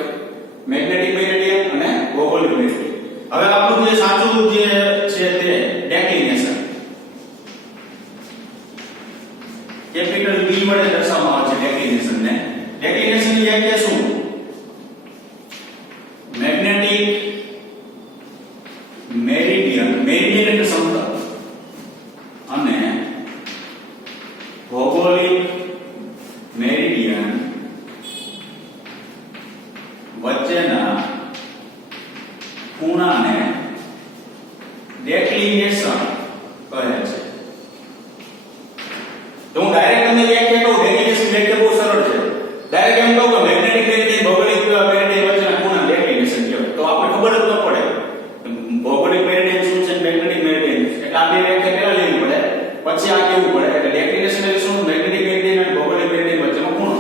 મેગ્નેટિક મેરિડિયન અને ભૌગોલિક મેરિડિયન હવે આપણું જે સાચું જે છે તે ડેક્લિનેશન કેપિટલ B વડે દર્શાવવામાં આવે છે ડેક્લિનેશન ને ડેક્લિનેશન ની વ્યાખ્યા શું મેગ્નેટિક મેરિડિયન મેરિડિયન એટલે સમતલ અને ભૌગોલિક મેરિડિયન વચ્ચેના ખૂણાને ડેક્લિનેશન કહે છે તો હું ડાયરેક્ટ તમને વ્યાખ્યા કહું ડેક્લિનેશન વ્યાખ્યા બહુ સરળ છે ડાયરેક્ટ એમ કહું કે મેગ્નેટિક મેરિડિયન ભૌગોલિક મેરિડિયન વચ્ચેના ખૂણા ડેક્લિનેશન કહેવાય તો આપણે ખબર જ ન પડે ભૌગોલિક મેરિડિયન શું છે મેગ્નેટિક મેરિડિયન એટલે આ બે વ્યાખ્યા પહેલા લેવી પડે પછી આ કેવું પડે એટલે ડેક્લિનેશન એટલે શું મેગ્નેટિક મેરિડિયન અને ભૌગોલિક મેરિડિયન વચ્ચેનો ખૂણો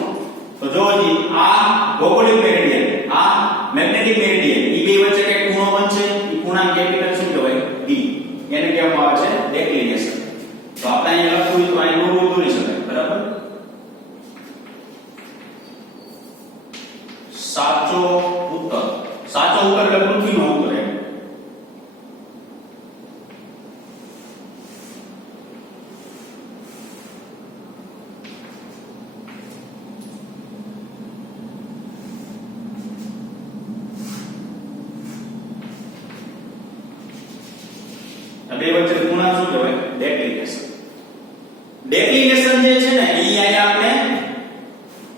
તો જો હજી આ ભૌગોલિક મેરિડિયન આ મેગ્નેટિક મેરિડિયન ઈ બે વચ્ચે એક ખૂણો બનશે ઈ ખૂણા કેપિટલ શું કહેવાય B એને કહેવામાં આવે છે ડેક્લિનેશન તો આપણે અહીંયા લખવું તો અહીં નો દોરી શકાય બરાબર સાચો ઉત્તર એટલે પૃથ્વીનો ઉત્તર એમ આ બે વચ્ચે ખૂણા શું કહેવાય ડેક્લિનેશન ડેક્લિનેશન જે છે ને ઈ અહીંયા આપણે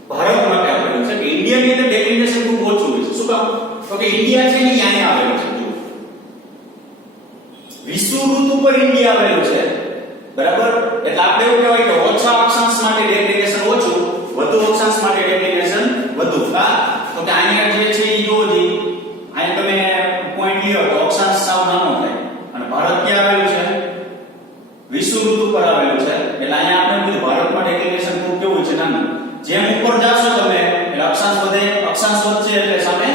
ભારત માટે આપેલું છે કે ઇન્ડિયાની અંદર ડેક્લિનેશન ખૂબ ઓછું હોય છે શું કામ તો કે ઇન્ડિયા છે ને ઈ અહીંયા આવેલું છે વિષુવવૃત્ત ઉપર ઇન્ડિયા આવેલું છે બરાબર એટલે આપણે એવું કહેવાય કે ઓછા અક્ષાંશ માટે ડેક્લિનેશન ઓછું વધુ અક્ષાંશ માટે ડેક્લિનેશન વધુ કા તો કે અહીંયા જે છે ઈ જોજી અહીંયા તમે પોઈન્ટ લ્યો તો અક્ષાંશ સાવ નાનો થાય અને ભારત ક્યાં આવેલું છે વિષુવવૃત્ત ઉપર આવેલું છે એટલે અહીંયા આપણે બધું ભારતમાં ડેક્લિનેશન ખૂબ કેવું છે નાનું જેમ ઉપર જાશો તમે એટલે અક્ષાંશ વધે અક્ષાંશ વધશે એટલે સામે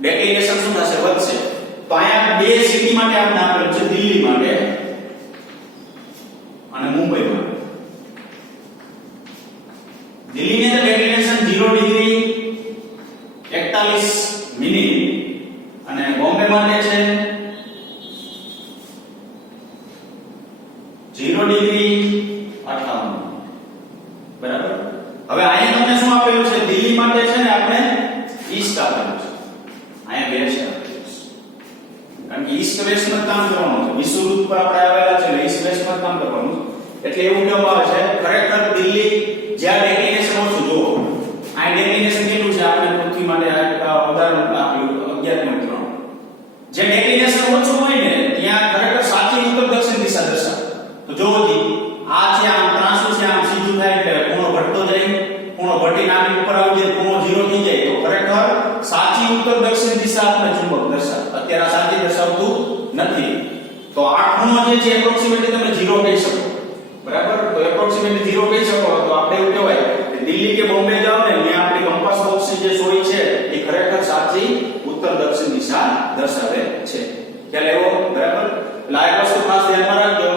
ડેક્લિનેશન શું થશે વધશે તો અહીંયા બે સિટી માટે આપણે આપેલું છે દિલ્હી માટે અને મુંબઈ માટે દિલ્હીની અંદર ડેક્લિનેશન 0 ડિગ્રી 41 મિનિટ અને બોમ્બે માટે છે 0 ડિગ્રી 58 બરાબર હવે અહીંયા તમને શું આપેલું છે દિલ્હી માટે છે ને આપણે ઈસ્ટ આપેલું છે અહીંયા વેસ્ટ આપેલું છે કારણ કે ઈસ્ટ વેસ્ટ માં કામ કરવાનું છે વિષુવવૃત્ત પર આપણે આવેલા છે એટલે ઈસ્ટ વેસ્ટ માં કામ કરવાનું એટલે એવું કહેવામાં આવે છે ખરેખર દિલ્હી જ્યાં ડેક્લિનેશન ઓછું જો આ ડેક્લિનેશન કેટલું છે આપણે પૃથ્વી માટે ઉદાહરણ આપેલું 11.3 જે ડેક્લિનેશન ઓછું હોય ને ત્યાં ખરેખર સાચી ઉત્તર દક્ષિણ દિશા દર્શાવે તો જોવો જી આ છે આમ ત્રાંસુ છે આમ સીધું થાય એટલે ખૂણો ઘટતો જાય ખૂણો ઘટીને આની ઉપર આવી જાય ખૂણો 0 થઈ જાય તો ખરેખર સાચી ઉત્તર દક્ષિણ દિશા આપણે ચુંબક દર્શાવે અત્યારે આ સાચી દર્શાવતું નથી તો આ ખૂણો જે છે એપ્રોક્સિમેટલી તમે 0 કહી શકો બરાબર તો એપ્રોક્સિમેટલી 0 કહી શકો તો આપણે એવું કહેવાય કે દિલ્હી કે બોમ્બે જાવ ને ત્યાં આપણી કંપાસ બોક્સ જે સોય છે એ ખરેખર સાચી ઉત્તર દક્ષિણ દિશા દર્શાવે છે ખ્યાલ એવો બરાબર એટલે આ વસ્તુ ખાસ ધ્યાનમાં રાખજો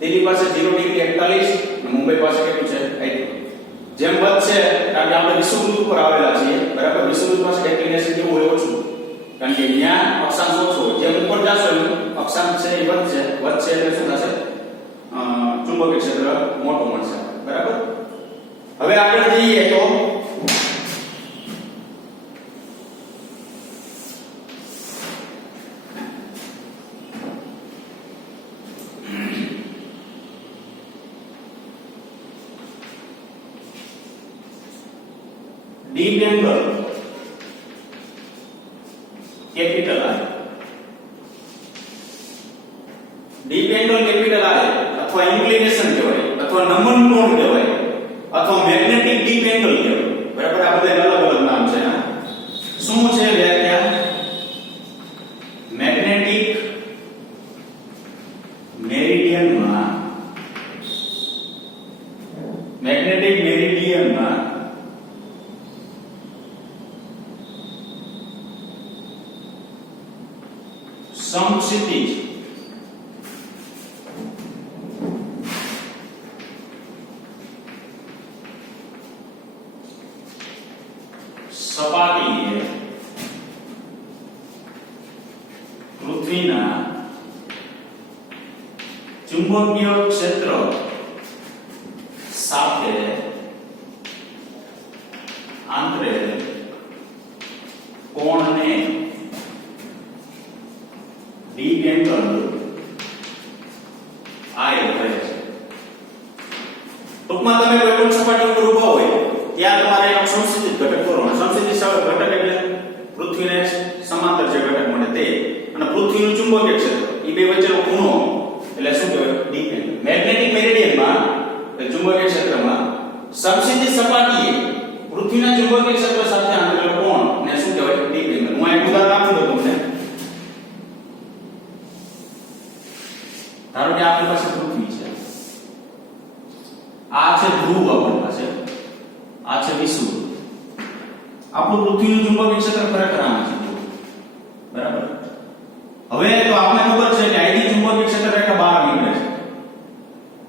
દિલ્હી પાસે 0 ડિગ્રી 41 અને મુંબઈ પાસે કેટલું છે 80 જેમ વધશે કારણ કે આપણે વિષુવવૃત્ત ઉપર આવેલા છીએ બરાબર વિષુવવૃત્ત પાસે ડેક્લિનેશન કેવું હોય ઓછું કારણ કે ત્યાં અક્ષાંશ ઓછો હોય જેમ ઉપર જશો એમ અક્ષાંશ છે એ વધશે એટલે શું થશે ચુંબકીય ક્ષેત્ર મોટું મળશે બરાબર હવે આગળ જઈએ તો deep angle capital I deep angle capital I અથવા inclination કહેવાય અથવા નમન કોણ કહેવાય અથવા મેગ્નેટિક deep angle કહેવાય બરાબર આ બધા અલગ અલગ નામ છે શું છે વ્યાખ્યા મેગ્નેટિક મેરિડિયનમાં સમક્ષિતિજ ચુંબકીય ક્ષેત્ર સાથે આંતરે કોણને ડીપ એંગલ આઈ કહે છે. ટૂંકમાં તમે કોઈ પણ સપાટી ઉપર ઊભા હોય ત્યાં તમારે એનો સમસ્થિતિ ઘટક કરવાનો. સમસ્થિતિ ઘટક એટલે પૃથ્વીને સમાંતર જે ઘટક મળે તે અને પૃથ્વીનું ચુંબકીય ક્ષેત્ર એ બે વચ્ચેનો ખૂણો એટલે શું કહેવાય? Deep angle. મેગ્નેટિક મેરિડિયનમાં ચુંબકીય ક્ષેત્રમાં સમસ્થિતિ સપાટીએ પૃથ્વીના ચુંબકીય ક્ષેત્ર સાથે આંતરેલો કોણ ને શું કહેવાય? Deep angle. હું એક ઉદાહરણ આપું તો તમને. ધારો કે આપણી પાસે પૃથ્વી છે, આ છે ધ્રુવ, આપણી પાસે આ છે વિષુવવૃત્ત. આપણું પૃથ્વીનું ચુંબકીય ક્ષેત્ર ખરેખર આમ છે, બરાબર. હવે તો આપણે ખબર છે કે અહીંથી ચુંબકીય ક્ષેત્ર રેખા બહાર નીકળે છે,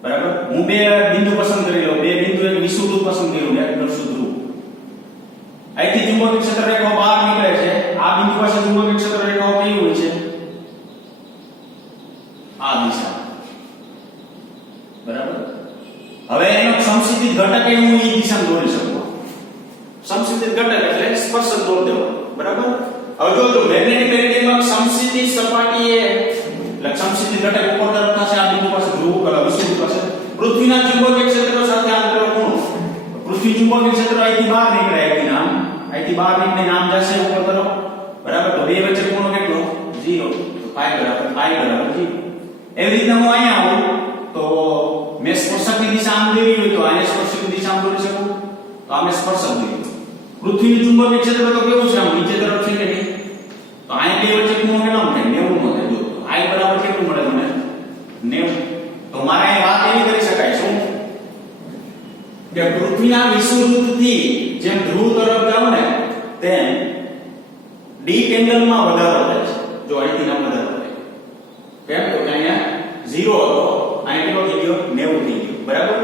બરાબર. હું બે બિંદુ પસંદ કરી લઉં, બે બિંદુ એક વિષુવવૃત્ત પસંદ કર્યું, એક કરશું ધ્રુવ. અહીંથી ચુંબકીય ક્ષેત્ર રેખાઓ બહાર નીકળે છે. આ બિંદુ પાસે ચુંબકીય ક્ષેત્ર રેખાઓ કેવી હોય છે? આ દિશા, બરાબર. હવે એનો સમસ્થિતિ ઘટક એ હું એ દિશામાં દોરી શકું. સમસ્થિતિ ઘટક એટલે સ્પર્શક દોર દેવો, બરાબર. હવે જો મેગ્નેટિક મેરિડિયનમાં સમસ્થિતિ સપાટીએ એટલે સમસ્થિતિ ઘટક ઉપર તરફ થશે. આ બિંદુ પાસે ધ્રુવ કલા વિષુવવૃત્ત પાસે પૃથ્વીના ચુંબકીય ક્ષેત્ર સાથે આંતરેલો ખૂણો. પૃથ્વી ચુંબકીય ક્ષેત્ર અહીંથી બહાર નીકળે, અહીંથી બહાર નીકળીને આમ જશે ઉપર તરફ, બરાબર. તો બે વચ્ચે ખૂણો કેટલો? 0. તો પાઈ બરાબર 0. એવી રીતના હું અહીંયા આવું તો મેં સ્પર્શકની દિશા આમ દોરી હોય તો અહીંયા સ્પર્શકની દિશા આમ દોરી શકું, તો આમે સ્પર્શક દોર્યું. પૃથ્વીનું ચુંબકીય ક્ષેત્ર તો કેવું છે? આમ નીચે તરફ છે કે નહીં? તો અહીંયા બે વચ્ચે ખૂણો કેટલો મળે? 90 નો થાય. જો I બરાબર કેટલું મળે મને? 90. તો મારે અહીં વાત એવી કરી શકાય શું કે પૃથ્વીના વિષુવવૃત્તથી જેમ ધ્રુવ તરફ જાવ ને તેમ ડીપ એંગલમાં વધારો થાય છે. જો અહીંથી નામ વધારો થાય. કેમ? તો કે અહીંયા 0 હતો, અહીં કેટલો થઈ ગયો? 90 થઈ ગયો, બરાબર.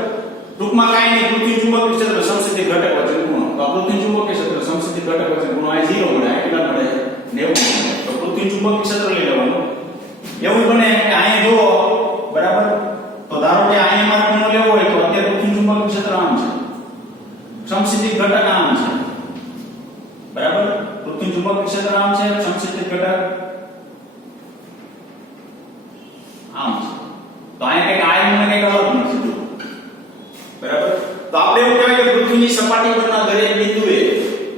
ટૂંકમાં કાઈ નહીં, પૃથ્વી ચુંબકીય ક્ષેત્ર સમસ્થિતિ ઘટક વચ્ચે ખૂણો. તો આ પૃથ્વી ચુંબકીય ક્ષેત્ર સમસ્થિતિ ઘટક વચ્ચે ખૂણો અહીં 0 મળે, અહીં કેટલા મળે? 90. તો પૃથ્વી ચુંબકીય ક્ષેત્ર લઈ લેવાનું. એવું બને કે અહીંયા જુઓ, બરાબર. તો ધારો કે અહીંયા મારે ખૂણો લેવો હોય તો અત્યારે પૃથ્વી ચુંબકીય ક્ષેત્ર આમ છે, સમસ્થિતિ ઘટક આમ છે, બરાબર. પૃથ્વી ચુંબકીય ક્ષેત્ર આમ છે, સમસ્થિતિ ઘટક આમ છે. તો અહીંયા કઈક મને કઈક અલગ મળશે, જો, બરાબર. તો આપણે એવું કહેવાય કે પૃથ્વીની સપાટી પરના દરેક બિંદુએ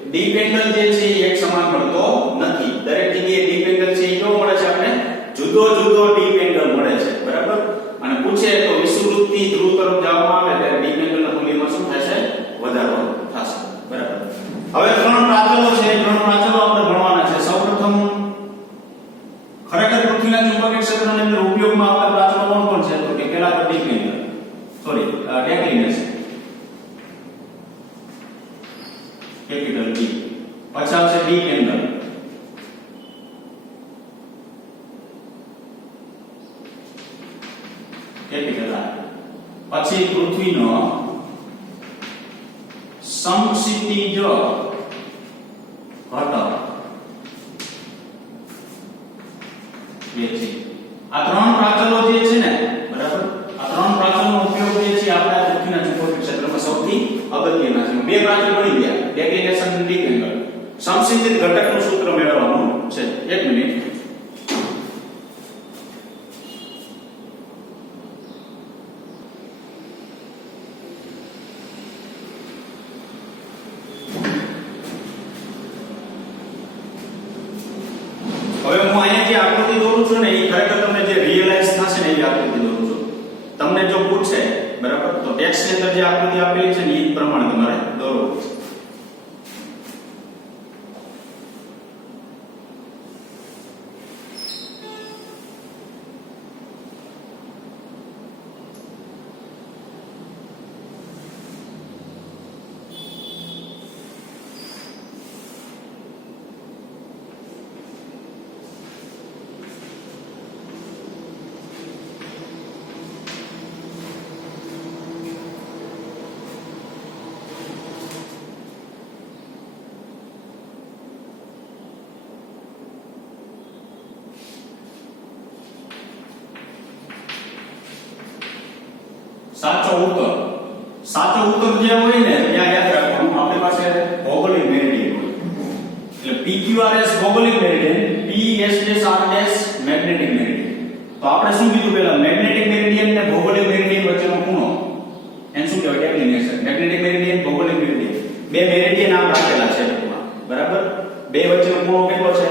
ડીપ એંગલ જે છે એ એક સમાન મળતો નથી. દરેક જગ્યાએ ડીપ એંગલ છે એ કેવો મળે છે? આપણે જુદો જુદો ડીપ એંગલ મળે છે, બરાબર. અને પૂછે તો વિષુવવૃત્તથી ધ્રુવ તરફ જવામાં આવે ત્યારે ડીપ એંગલના મૂલ્યમાં શું થશે? વધારો થશે, બરાબર. હવે ત્રણ પ્રાચલો છે, ત્રણ પ્રાચલો આપણે ભણવાના છે. સૌપ્રથમ ખરેખર પૃથ્વીના ચુંબકીય ક્ષેત્રની અંદર ઉપયોગમાં આવતા પ્રાચલો કોણ છે? તો કે પહેલા તો ડીપ એંગલ, ડેક્લિનેશન, કેપિટલ ડી. પછી આવશે ડીપ એંગલ, કેપિટલ આર. પછી પૃથ્વીનો સમક્ષિતિજ ઘટક, જે છે આ ત્રણ પ્રાચલો જે છે ને, બરાબર. આ ત્રણ પ્રાચલનો ઉપયોગ જે છે આપણા પૃથ્વીના ચુંબકીય ક્ષેત્રમાં સૌથી અગત્યના છે. બે પ્રાચલ બની ગયા, ડેક્લિનેશન અને ડીપ એંગલ. સમક્ષિતિજ ઘટકનું સૂત્ર મેળવવાનું છે. એક મિનિટ. હવે હું અહીંયા જે આકૃતિ દોરું છું ને એ ખરેખર તમને જે રિયલાઇઝ થશે ને એ આકૃતિ દોરું છું. તમને જો પૂછે, બરાબર, તો ટેક્સ્ટની અંદર જે આકૃતિ આપેલી છે ને એ પ્રમાણે તમારે દોરવું છે. સાચો ઉત્તર જે હોય ને ત્યાં યાદ રાખવાનું આપણી પાસે ભૌગોલિક મેરિડિયન હોય એટલે PQRS ભૌગોલિક મેરિડિયન PSRS મેગ્નેટિક મેરિડિયન તો આપણે શું કીધું પહેલા મેગ્નેટિક મેરિડિયન ને ભૌગોલિક મેરિડિયન વચ્ચેનો ખૂણો એને શું કહેવાય ડેક્લિનેશન મેગ્નેટિક મેરિડિયન ભૌગોલિક મેરિડિયન બે મેરિડિયન આમ રાખેલા છે બરાબર બે વચ્ચેનો ખૂણો કેટલો છે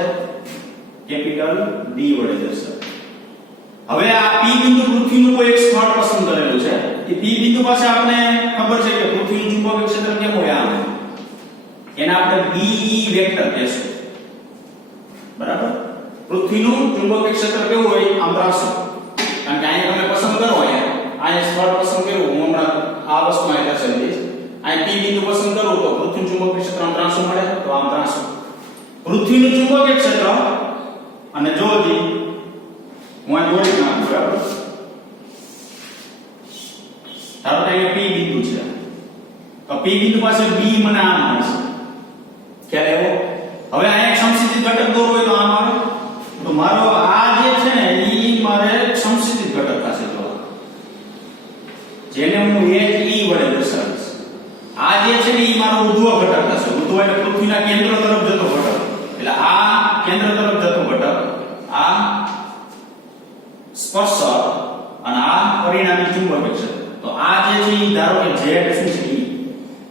કેપિટલ D વડે દર્શાવો હવે આ P બિંદુ પૃથ્વીનું કોઈ એક સ્થળ પસંદ કરેલું છે એ P બિંદુ પાસે આપણે ખબર છે કે પૃથ્વીનું ચુંબકીય ક્ષેત્ર કેમ હોય આમ એને આપણે BE વેક્ટર કહેશું બરાબર પૃથ્વીનું ચુંબકીય ક્ષેત્ર કેવું હોય આમ ત્રાસું કારણ કે અહીંયા તમે પસંદ કરો અહીંયા સ્થળ પસંદ કર્યું હું હમણાં આ વસ્તુ અહીં દર્શાવી દઈશ અહીં P બિંદુ પસંદ કરું તો પૃથ્વીનું ચુંબકીય ક્ષેત્ર આમ ત્રાસું મળે તો આમ ત્રાસું પૃથ્વીનું ચુંબકીય ક્ષેત્ર અને જો હું આ જોડી નાખું બરાબર ધારો કે અહીંયા P બિંદુ છે તો P બિંદુ પાસે B મને આમ મળશે ખ્યાલ આવ્યો હવે અહીંયા એક સમસ્થિતિ ઘટક દોરવો હોય તો આમ આવે તો મારો આ જે છે ને ઈ મારે સમસ્થિતિ ઘટક થશે તો જેને હું HE વડે દર્શાવીશ આ જે છે ને ઈ મારો ઉર્ધ્વ ઘટક થશે ઉર્ધ્વ એટલે પૃથ્વીના કેન્દ્ર તરફ જતો ઘટક એટલે આ કેન્દ્ર તરફ જતો ઘટક આ સ્પર્શક અને આ પરિણામી ચુંબકીય ક્ષેત્ર તો આ જે છે ઈ ધારો કે Z શું છે ઈ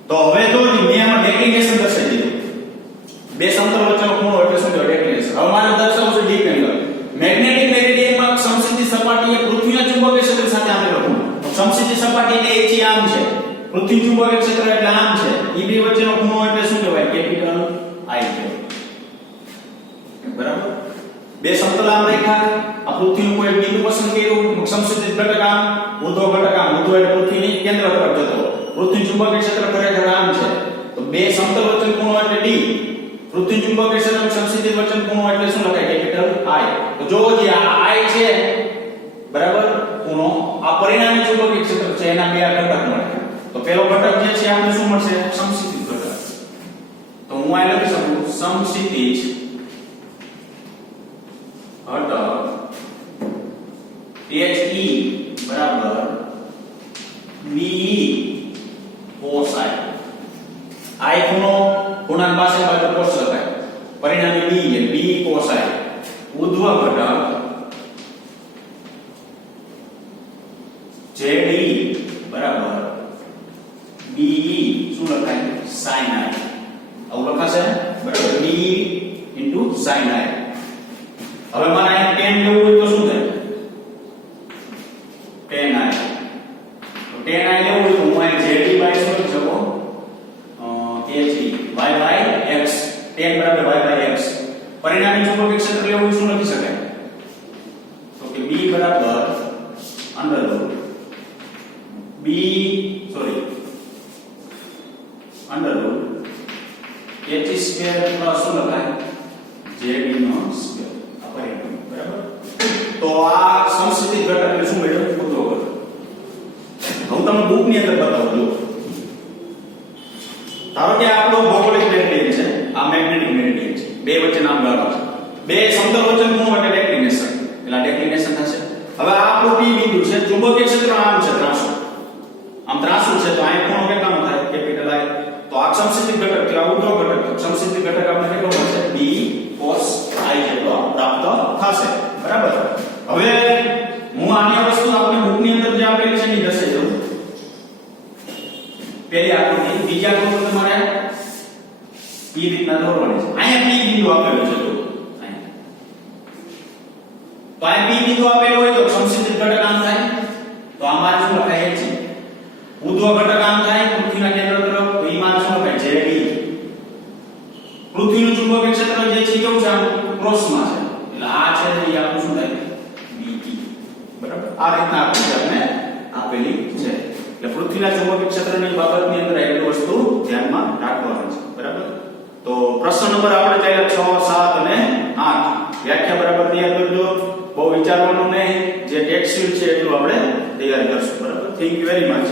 તો હવે તો મેં આમાં ડેક્લિનેશન દર્શાવી દીધું બે સમતલ વચ્ચેનો ખૂણો એટલે શું કહેવાય ડેક્લિનેશન હવે મારે દર્શાવવું છે ડીપ એંગલ મેગ્નેટિક મેરિડિયનમાં સમસ્થિતિ સપાટીએ પૃથ્વીના ચુંબકીય ક્ષેત્ર સાથે આપેલો ખૂણો સમસ્થિતિ સપાટી એટલે HE આમ છે પૃથ્વી ચુંબકીય ક્ષેત્ર એટલે આમ છે ઈ બે વચ્ચેનો ખૂણો એટલે શું કહેવાય કેપિટલ I કહેવાય બરાબર બે સમતલ આમ રેખા આ પૃથ્વીનું કોઈ બિંદુ પસંદ કર્યું સમસ્થિતિ ઘટક આમ ઉર્ધ્વ ઘટક આમ ઉર્ધ્વ એટલે પૃથ્વીની કેન્દ્ર તરફ જતો પૃથ્વી ચુંબકીય ક્ષેત્ર ખરેખર આમ છે તો બે સમતલ વચ્ચેનો ખૂણો એટલે D પૃથ્વી ચુંબકીય ક્ષેત્ર અને સમસ્થિતિ વચ્ચેનો ખૂણો એટલે શું લખાય કેપિટલ I તો જો જે આ I છે બરાબર ખૂણો આ પરિણામી ચુંબકીય ક્ષેત્ર છે એના બે ઘટક મળે તો પહેલો ઘટક જે છે આપણે શું મળશે સમસ્થિતિ ઘટક તો હું આ લખી શકું સમસ્થિતિ ઘટક HE બરાબર BE cos I I ખૂણો ખૂણા પાસે બાજુ cos લખાય પરિણામે B એટલે BE cos I ઉર્ધ્વ ઘટક ZE બરાબર BE શું લખાય sin I આવું લખાશે બરાબર BE sin I હવે મારે અહીં tan લેવું હોય તો શું થાય tan I તો tan I લેવું હોય તો હું અહીં ZE બાય શું લખી શકું HE y x tan બરાબર y x પરિણામી ચુંબકીય ક્ષેત્ર લેવું શું લખી શકાય તો કે B બરાબર under route H square plus શું લખાય ZE નો સ્ક્વેર આ પરિણામ બરાબર તો આ સમસ્થિતિ ઘટક એટલે શું મળ્યું ઉર્ધ્વ ઘટક હું તમને બુક ની અંદર બતાવું છું ધારો કે આપણો ભૌગોલિક મેરિડિયન છે આ મેગ્નેટિક મેરિડિયન છે બે વચ્ચે નામ ગાળો છે બે સમતલ વચ્ચેનો ખૂણો એટલે ડેક્લિનેશન એટલે ડેક્લિનેશન થશે હવે આ આપણો P બિંદુ છે ચુંબકીય ક્ષેત્ર આમ છે ત્રાસુ આમ ત્રાસુ છે તો અહીં ખૂણો કેટલાનો થાય કેપિટલ I તો આ સમસ્થિતિ ઘટક કે આ ઉર્ધ્વ ઘટક સમસ્થિતિ ઘટક આપણે કેટલો મળશે B cos I જેટલો પ્રાપ્ત થશે બરાબર હવે હું આની વસ્તુ આપણે બુક ની અંદર જે આપેલી છે એ દર્શાવી દઉં પહેલી આકૃતિ બીજી આકૃતિ તમારે એ રીતના દોરવાની છે અહીંયા P બિંદુ આપેલું છે તો અહીંયા P બિંદુ આપેલું હોય તો સમસ્થિતિ ઘટક આમ થાય તો આ મારે શું લખાય છે ઉર્ધ્વ ઘટક આમ થાય પૃથ્વીના કેન્દ્ર તરફ તો ઈ મારે શું લખાય ZE પૃથ્વીનું ચુંબકીય ક્ષેત્ર જે છે કેવું છે આમ ક્રોસમાં છે એટલે આ છે એ આપણું શું થાય BE બરાબર આ રીતના આપણે આપેલી છે એટલે પૃથ્વીના ચુંબકીય ક્ષેત્રની બાબતની અંદર એટલી વસ્તુ ધ્યાનમાં રાખવાની છે બરાબર તો પ્રશ્ન નંબર આપણે ચાલ્યા 6 7 અને 8 વ્યાખ્યા બરાબર તૈયાર કરજો બહુ વિચારવાનું નહીં જે ટેક્સ્ટ છે એટલું આપણે તૈયાર કરશું બરાબર થેન્ક યુ વેરી મચ